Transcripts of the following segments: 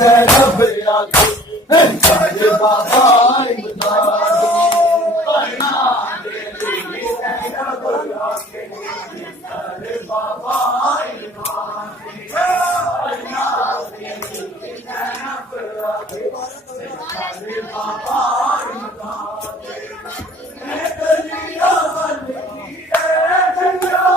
जैनब आके मेरे बाबा इमदाद पढ़ना दे जैनब आके मेरे बाबा इमदाद पढ़ना दे जैनब आके मेरे बाबा इमदाद मैं कलिया बन की झंडा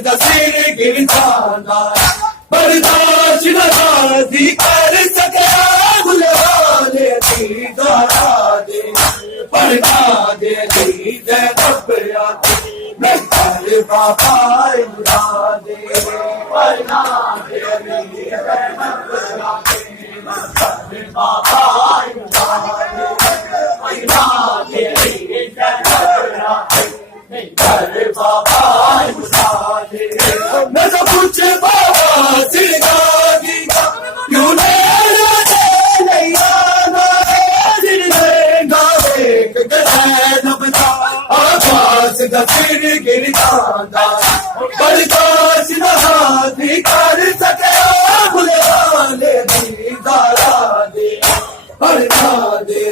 दसीर गिरदाना बर्दाश्त नवाजी कर सका गुलवाले दीदारा दे पढ़ना दे जैनब आके मेरे बाबा इमदाद पढ़ना दे जैनब आके मेरे बाबा इमदाद पढ़ना दे जैनब आके मेरे बाबा इमदाद मैं तो पूछे बाबा जिंदगी का क्यों नहीं आना दिल में गावे जैनब का आवाज दफिर गिरदाना बर्दाश्त नहादी कर सके बुलवाले दीदारा दे पढ़ना दे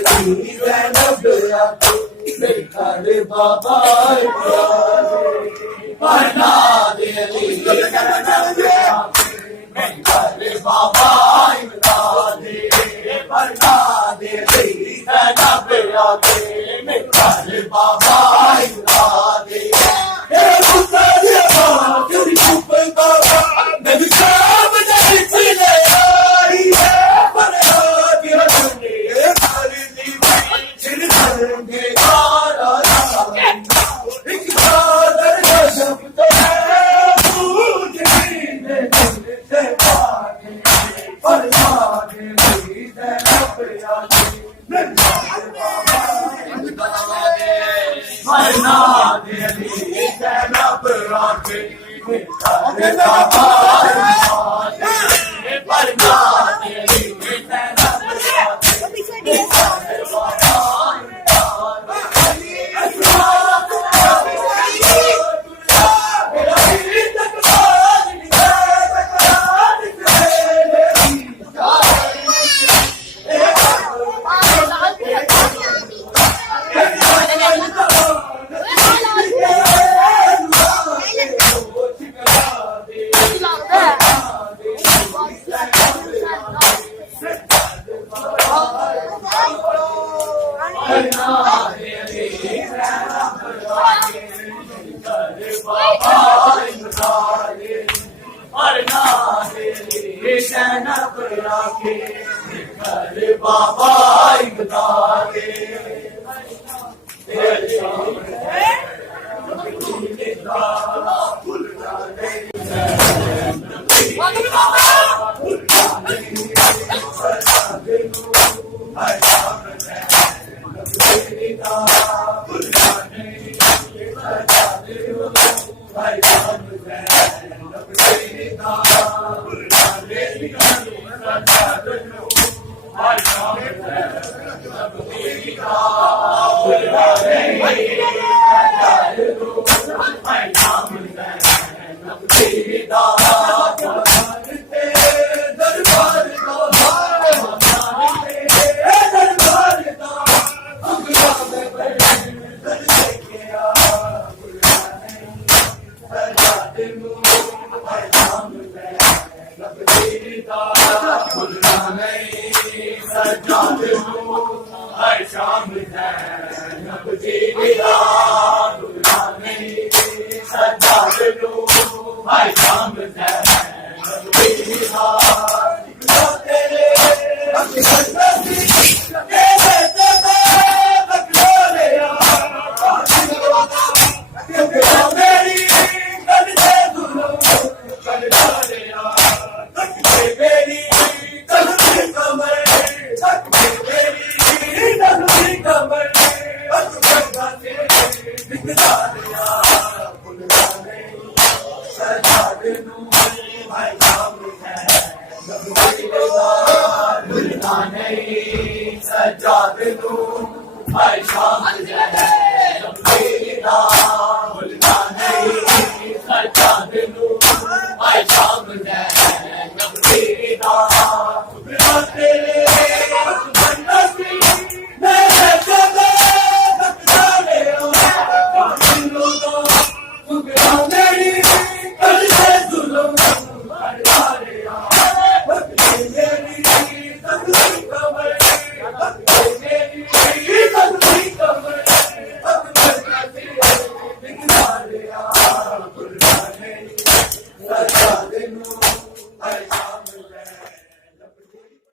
जैनब आके मेरे बाबा इमदाद पढ़ना दे मेरे बाबा इमदाद पढ़ना दे जैनब आके मेरे बाबा इमदाद मेरे बाबा इमदाद ਭੁੱਲਣਾ ਨਹੀਂ ਸਜਾਦ ਨੂੰ ਹਰ ਸ਼ਾਮ ਜਪੇ ਦਾ ਭੁੱਲਣਾ ਨਹੀਂ ਸਜਾਦ ਨੂੰ ਹਰ ਸ਼ਾਮ ਜਪੇ ਦਾ